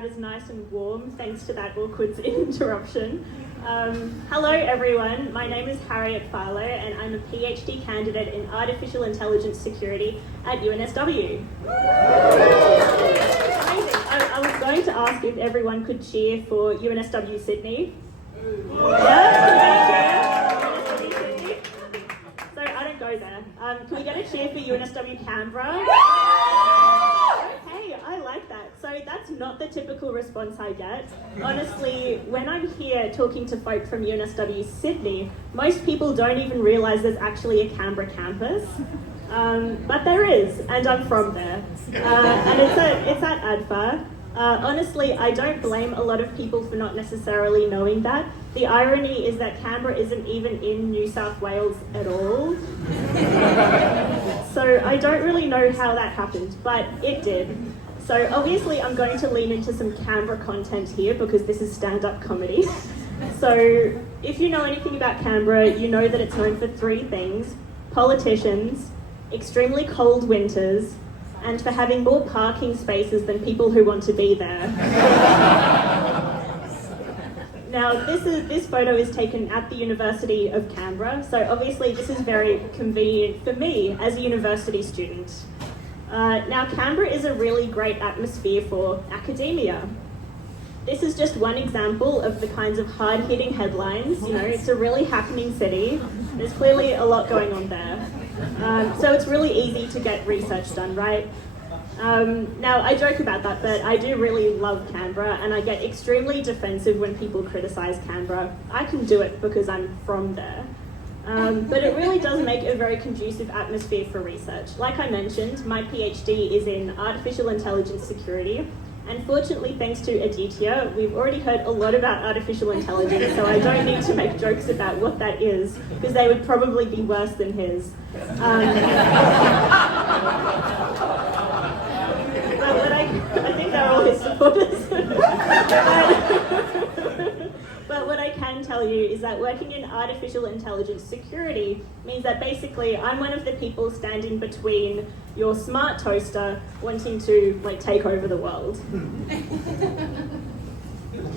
crowd is nice and warm thanks to that awkward interruption. Hello everyone, my name is Harriet Farlow and I'm a PhD candidate in Artificial Intelligence Security at UNSW. Amazing. I was going to ask if everyone could cheer for UNSW Sydney. Yeah? UNSW Sydney? So I don't go there. Can we get a cheer for UNSW Canberra? Okay, I like that. So that's not the typical response I get. Honestly, when I'm here talking to folk from UNSW Sydney, most people don't even realise there's actually a Canberra campus. But there is, and I'm from there. And it's at ADFA. Honestly, I don't blame a lot of people for not necessarily knowing that. The irony is that Canberra isn't even in New South Wales at all. So I don't really know how that happened, but it did. So obviously I'm going to lean into some Canberra content here because this is stand-up comedy. So if you know anything about Canberra, you know that it's known for three things: politicians, extremely cold winters, and for having more parking spaces than people who want to be there. Now, this photo is taken at the University of Canberra, so obviously this is very convenient for me as a university student. Now, Canberra is a really great atmosphere for academia. This is just one example of the kinds of hard-hitting headlines. You know, it's a really happening city. There's clearly a lot going on there. So it's really easy to get research done, right? Now, I joke about that, but I do really love Canberra, and I get extremely defensive when people criticise Canberra. I can do it because I'm from there. But it really does make a very conducive atmosphere for research. Like I mentioned, my PhD is in Artificial Intelligence Security, and fortunately, thanks to Aditya, we've already heard a lot about artificial intelligence, so I don't need to make jokes about what that is, because they would probably be worse than his. But I think they're all his supporters. But what I can tell you is that working in artificial intelligence security means that basically I'm one of the people standing between your smart toaster wanting to take over the world.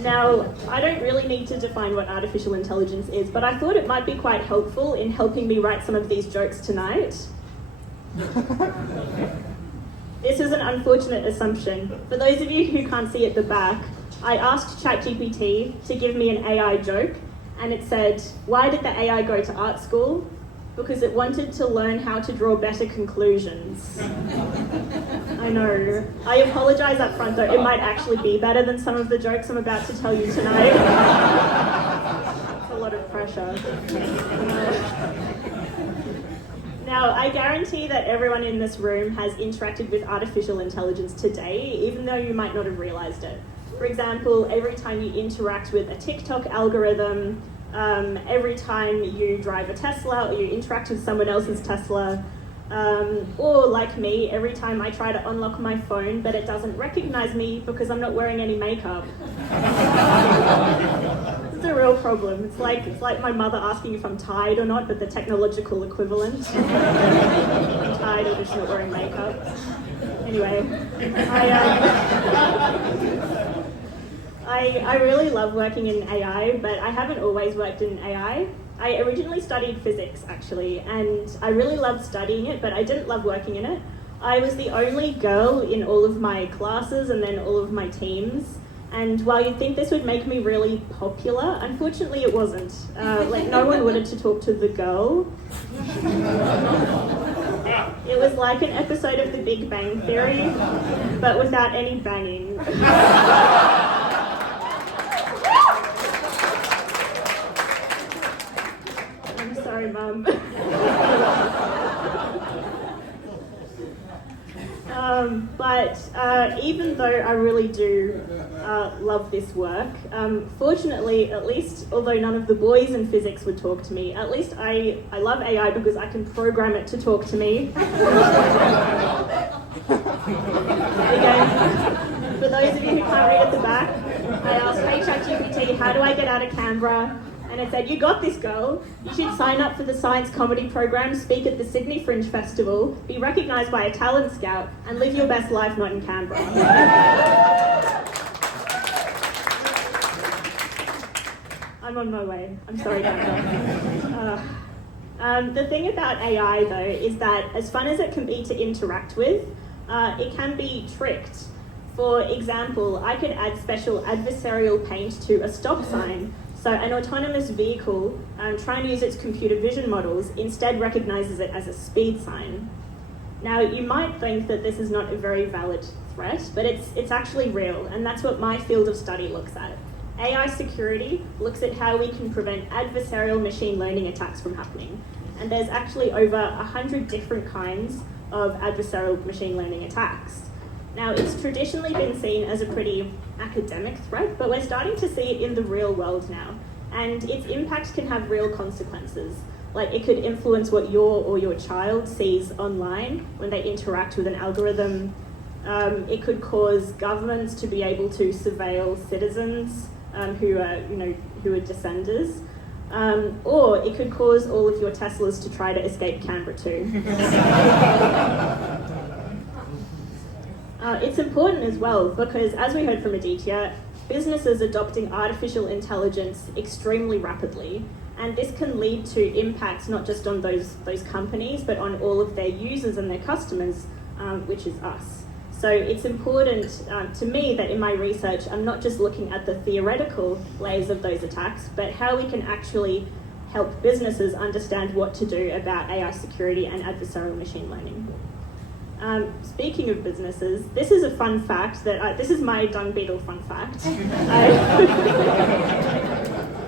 Now, I don't really need to define what artificial intelligence is, but I thought it might be quite helpful in helping me write some of these jokes tonight. This is an unfortunate assumption. For those of you who can't see at the back, I asked ChatGPT to give me an AI joke, and it said, "Why did the AI go to art school? Because it wanted to learn how to draw better conclusions." I know. I apologise up front though, it might actually be better than some of the jokes I'm about to tell you tonight. It's a lot of pressure. Now, I guarantee that everyone in this room has interacted with artificial intelligence today, even though you might not have realised it. For example, every time you interact with a TikTok algorithm, every time you drive a Tesla or you interact with someone else's Tesla, or like me, every time I try to unlock my phone but it doesn't recognise me because I'm not wearing any makeup. It's a real problem. It's like my mother asking if I'm tired or not, but the technological equivalent. I'm tired or just not wearing makeup. Anyway, I really love working in AI, but I haven't always worked in AI. I originally studied physics, actually, and I really loved studying it, but I didn't love working in it. I was the only girl in all of my classes and then all of my teams, and while you'd think this would make me really popular, unfortunately it wasn't. No one wanted to talk to the girl. It was like an episode of The Big Bang Theory, but without any banging. I'm sorry, Mum. But even though I really do love this work, fortunately, at least, although none of the boys in physics would talk to me, at least I love AI because I can program it to talk to me. Again, for those of you who can't read at the back, I asked, "Hey ChatGPT, how do I get out of Canberra?" And it said, "You got this, girl. You should sign up for the science comedy program, speak at the Sydney Fringe Festival, be recognised by a talent scout, and live your best life not in Canberra." I'm on my way. I'm sorry about that. The thing about AI, though, is that as fun as it can be to interact with, it can be tricked. For example, I could add special adversarial paint to a stop sign, so an autonomous vehicle trying to use its computer vision models instead recognizes it as a speed sign. Now, you might think that this is not a very valid threat, but it's actually real, and that's what my field of study looks at. AI security looks at how we can prevent adversarial machine learning attacks from happening. And there's actually over 100 different kinds of adversarial machine learning attacks. Now, it's traditionally been seen as a pretty academic threat, but we're starting to see it in the real world now. And its impact can have real consequences. Like, it could influence what your or your child sees online when they interact with an algorithm. It could cause governments to be able to surveil citizens who are dissenters. Or it could cause all of your Teslas to try to escape Canberra too. It's important as well because, as we heard from Aditya, businesses adopting artificial intelligence extremely rapidly, and this can lead to impacts not just on those companies, but on all of their users and their customers, which is us. So it's important to me that in my research, I'm not just looking at the theoretical layers of those attacks, but how we can actually help businesses understand what to do about AI security and adversarial machine learning. Speaking of businesses, this is a fun fact this is my dung beetle fun fact.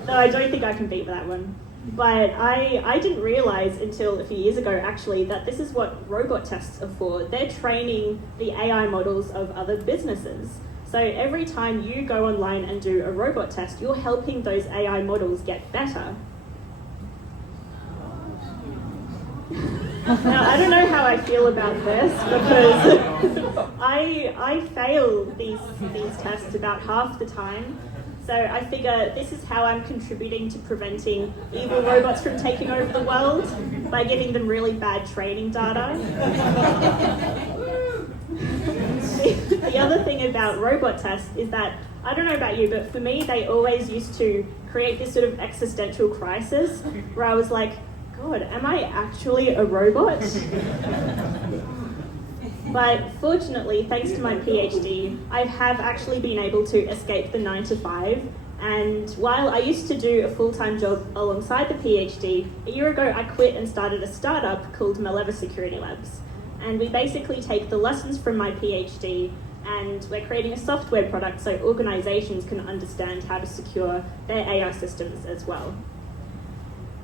No, I don't think I can beat that one. But I didn't realise until a few years ago, actually, that this is what robot tests are for. They're training the AI models of other businesses. So every time you go online and do a robot test, you're helping those AI models get better. Now, I don't know how I feel about this because I fail these tests about half the time. So I figure this is how I'm contributing to preventing evil robots from taking over the world, by giving them really bad training data. The other thing about robot tests is that, I don't know about you, but for me, they always used to create this sort of existential crisis where I was like, God, am I actually a robot? But fortunately, thanks to my PhD, I have actually been able to escape the 9 to 5. And while I used to do a full-time job alongside the PhD, a year ago I quit and started a startup called Maleva Security Labs. And we basically take the lessons from my PhD and we're creating a software product so organizations can understand how to secure their AI systems as well.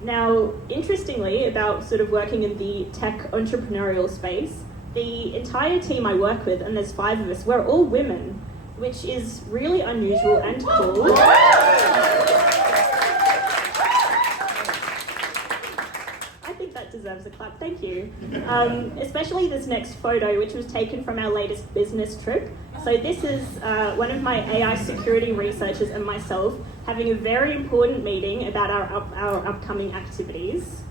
Now, interestingly, about sort of working in the tech entrepreneurial space, the entire team I work with, and there's 5 of us, we're all women, which is really unusual and cool. I think that deserves a clap, thank you. Especially this next photo, which was taken from our latest business trip. So this is one of my AI security researchers and myself having a very important meeting about our upcoming activities.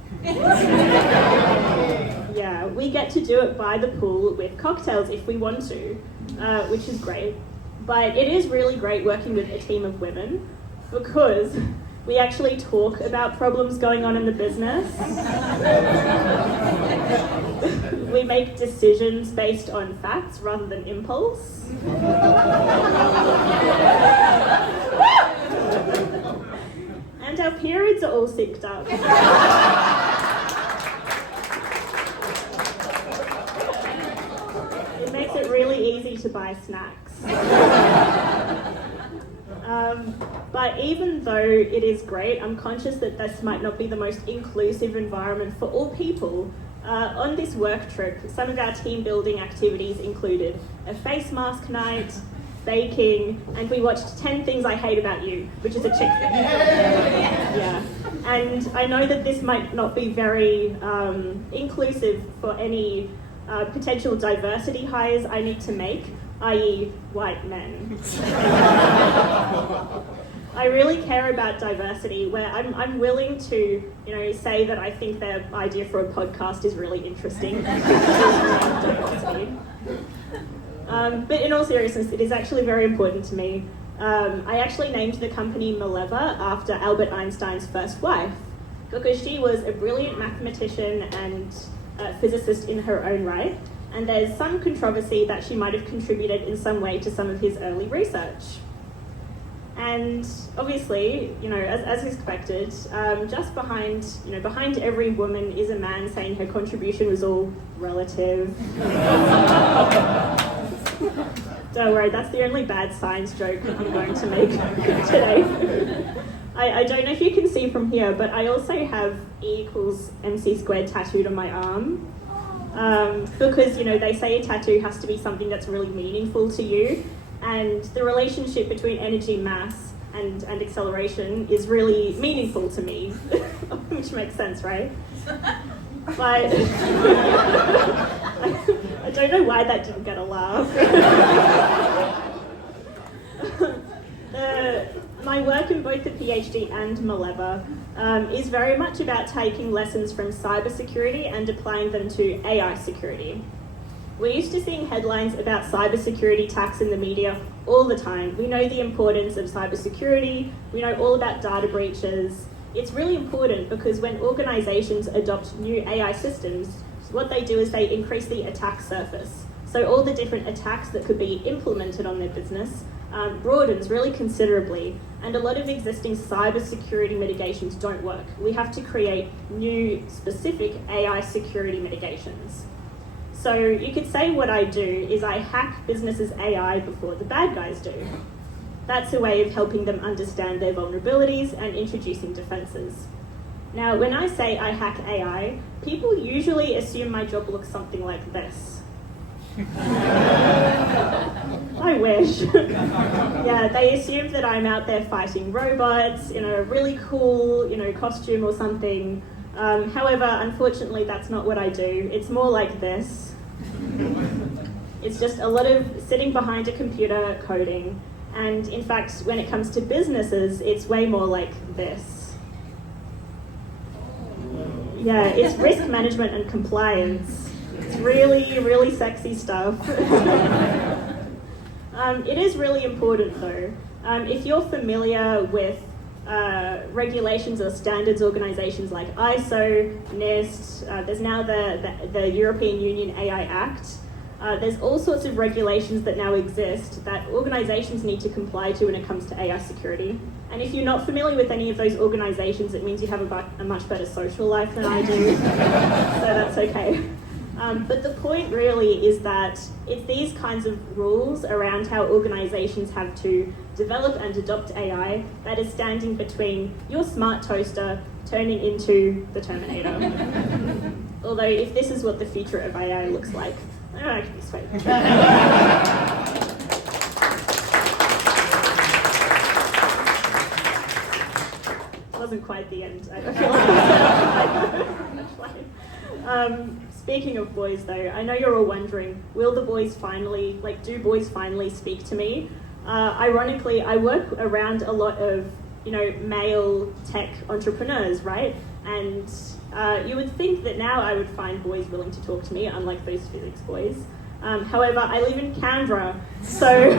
Yeah, we get to do it by the pool with cocktails if we want to, which is great. But it is really great working with a team of women because we actually talk about problems going on in the business. We make decisions based on facts rather than impulse. And our periods are all synced up. It makes it really easy to buy snacks. But even though it is great, I'm conscious that this might not be the most inclusive environment for all people. On this work trip, some of our team building activities included a face mask night, baking, and we watched 10 Things I Hate About You, which is a chick flick. Yeah. And I know that this might not be very inclusive for any potential diversity hires I need to make, i.e. white men. I really care about diversity, where I'm willing to, say that I think their idea for a podcast is really interesting. But in all seriousness, it is actually very important to me I actually named the company Mileva after Albert Einstein's first wife, because she was a brilliant mathematician and physicist in her own right, and there's some controversy that she might have contributed in some way to some of his early research. And obviously, as expected, just behind every woman is a man saying her contribution was all relative. Don't worry, that's the only bad science joke I'm going to make today. I don't know if you can see from here, but I also have E equals MC squared tattooed on my arm. Because, they say a tattoo has to be something that's really meaningful to you, and the relationship between energy, mass, and acceleration is really meaningful to me, which makes sense, right? But I don't know why that didn't get a laugh. My work in both the PhD and Mileva is very much about taking lessons from cybersecurity and applying them to AI security. We're used to seeing headlines about cybersecurity attacks in the media all the time. We know the importance of cybersecurity, we know all about data breaches. It's really important because when organizations adopt new AI systems, what they do is they increase the attack surface. So all the different attacks that could be implemented on their business broadens really considerably, and a lot of existing cybersecurity mitigations don't work. We have to create new specific AI security mitigations. So you could say what I do is I hack businesses' AI before the bad guys do. That's a way of helping them understand their vulnerabilities and introducing defenses. Now, when I say I hack AI, people usually assume my job looks something like this. I wish. Yeah, they assume that I'm out there fighting robots in a really cool, costume or something. However, unfortunately, that's not what I do. It's more like this. It's just a lot of sitting behind a computer coding. And in fact, when it comes to businesses, it's way more like this. Yeah, it's risk management and compliance. It's really, really sexy stuff. It is really important though. If you're familiar with regulations or standards organizations like ISO, NIST, there's now the European Union AI Act. There's all sorts of regulations that now exist that organizations need to comply to when it comes to AI security. And if you're not familiar with any of those organizations, it means you have a much better social life than I do. So that's okay. But the point really is that it's these kinds of rules around how organizations have to develop and adopt AI that is standing between your smart toaster turning into the Terminator. Although if this is what the future of AI looks like, I can be sweet. Wasn't quite the end. I feel like. Speaking of boys though, I know you're all wondering, will the boys finally, do boys finally speak to me? Ironically, I work around a lot of, male tech entrepreneurs, right? And you would think that now I would find boys willing to talk to me, unlike those physics boys. However, I live in Canberra, so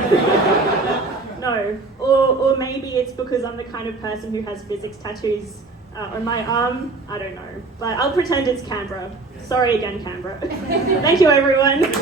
no. Or maybe it's because I'm the kind of person who has physics tattoos on my arm. I don't know, but I'll pretend it's Canberra. Sorry again, Canberra. Thank you, everyone.